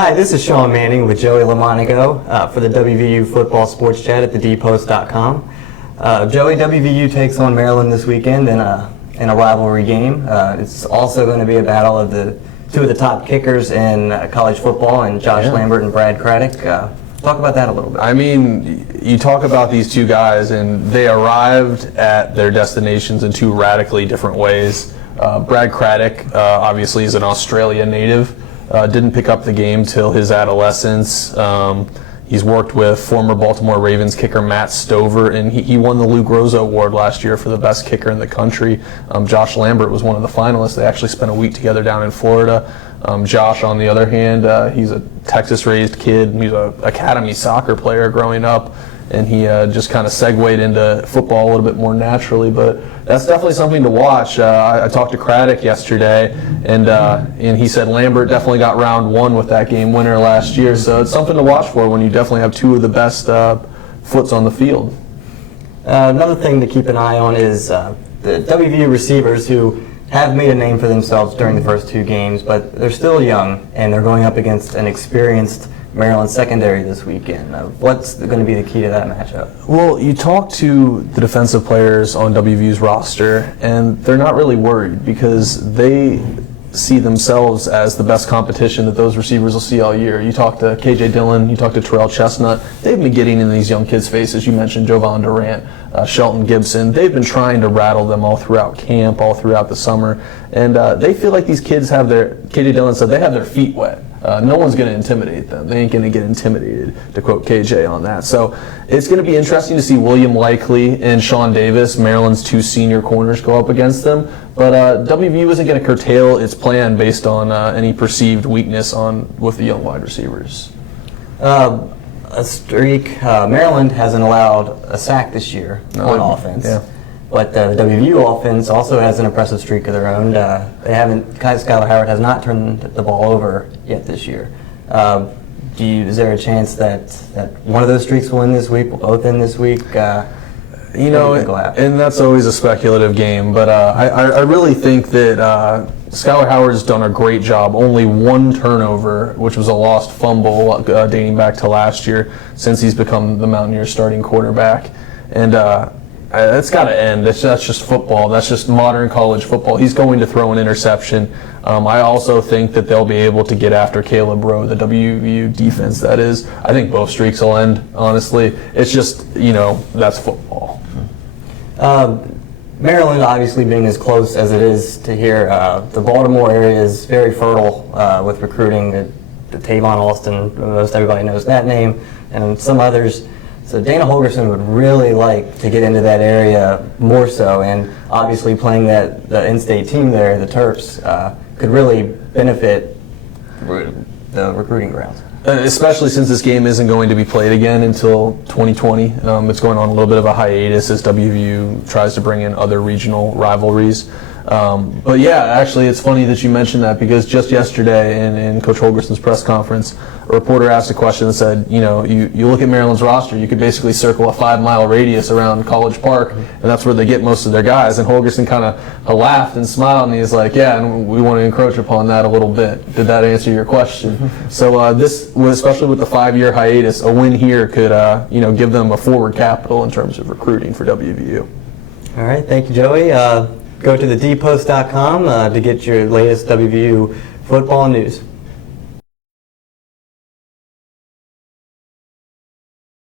Hi, this is Sean Manning with Joey LoMonaco for the WVU Football Sports Chat at thedpost.com. Joey, WVU takes on Maryland this weekend in a rivalry game. It's also going to be a battle of two of the top kickers in college football, and Josh Lambert and Brad Craddock. Talk about that a little bit. I mean, you talk about these two guys, and they arrived at their destinations in two radically different ways. Brad Craddock, obviously, is an Australia native. Didn't pick up the game till his adolescence. He's worked with former Baltimore Ravens kicker Matt Stover, and he won the Lou Groza Award last year for the best kicker in the country. Josh Lambert was one of the finalists. They actually spent a week together down in Florida. Josh, on the other hand, he's a Texas-raised kid. He's an academy soccer player growing up, and he just kind of segued into football a little bit more naturally. But that's definitely something to watch. I talked to Craddock yesterday, and he said Lambert definitely got round one with that game winner last year. So it's something to watch for when you definitely have two of the best foots on the field. Another thing to keep an eye on is the WVU receivers who have made a name for themselves during the first two games, but they're still young, and they're going up against an experienced Maryland secondary this weekend. What's going to be the key to that matchup? Well, you talk to the defensive players on WVU's roster, and they're not really worried because they see themselves as the best competition that those receivers will see all year. You talk to KJ Dillon, you talk to Terrell Chestnut, they've been getting in these young kids' faces. You mentioned Jovan Durant, Shelton Gibson. They've been trying to rattle them all throughout camp, all throughout the summer, and they feel like these kids have KJ Dillon said they have their feet wet. No one's going to intimidate them. They ain't going to get intimidated, to quote KJ on that. So it's going to be interesting to see William Likely and Sean Davis, Maryland's two senior corners, go up against them. But WVU isn't going to curtail its plan based on any perceived weakness with the young wide receivers. A streak. Maryland hasn't allowed a sack this year on offense. Yeah. But the WVU offense also has an impressive streak of their own. Skylar Howard has not turned the ball over yet this year. Is there a chance that one of those streaks will end this week, will both end this week? And that's always a speculative game, but I really think that Skylar Howard's done a great job. Only one turnover, which was a lost fumble dating back to last year, since he's become the Mountaineers' starting quarterback. And that's got to end. That's just football. That's just modern college football. He's going to throw an interception. I also think that they'll be able to get after Caleb Rowe, the WVU defense, that is. I think both streaks will end, honestly. It's just, that's football. Maryland, obviously being as close as it is to here, the Baltimore area is very fertile with recruiting. The Tavon Austin, most everybody knows that name, and some others. So Dana Holgorsen would really like to get into that area more so, and obviously playing the in-state team there, the Terps, could really benefit the recruiting grounds. Especially since this game isn't going to be played again until 2020. It's going on a little bit of a hiatus as WVU tries to bring in other regional rivalries. But yeah, actually, it's funny that you mentioned that because just yesterday in Coach Holgerson's press conference, a reporter asked a question and said, you look at Maryland's roster, you could basically circle a 5-mile radius around College Park, and that's where they get most of their guys. And Holgerson kind of laughed and smiled, and he's like, yeah, and we want to encroach upon that a little bit. Did that answer your question? So this, especially with the 5-year hiatus, a win here could give them a forward capital in terms of recruiting for WVU. All right, thank you, Joey. Go to thedpost.com to get your latest WVU football news.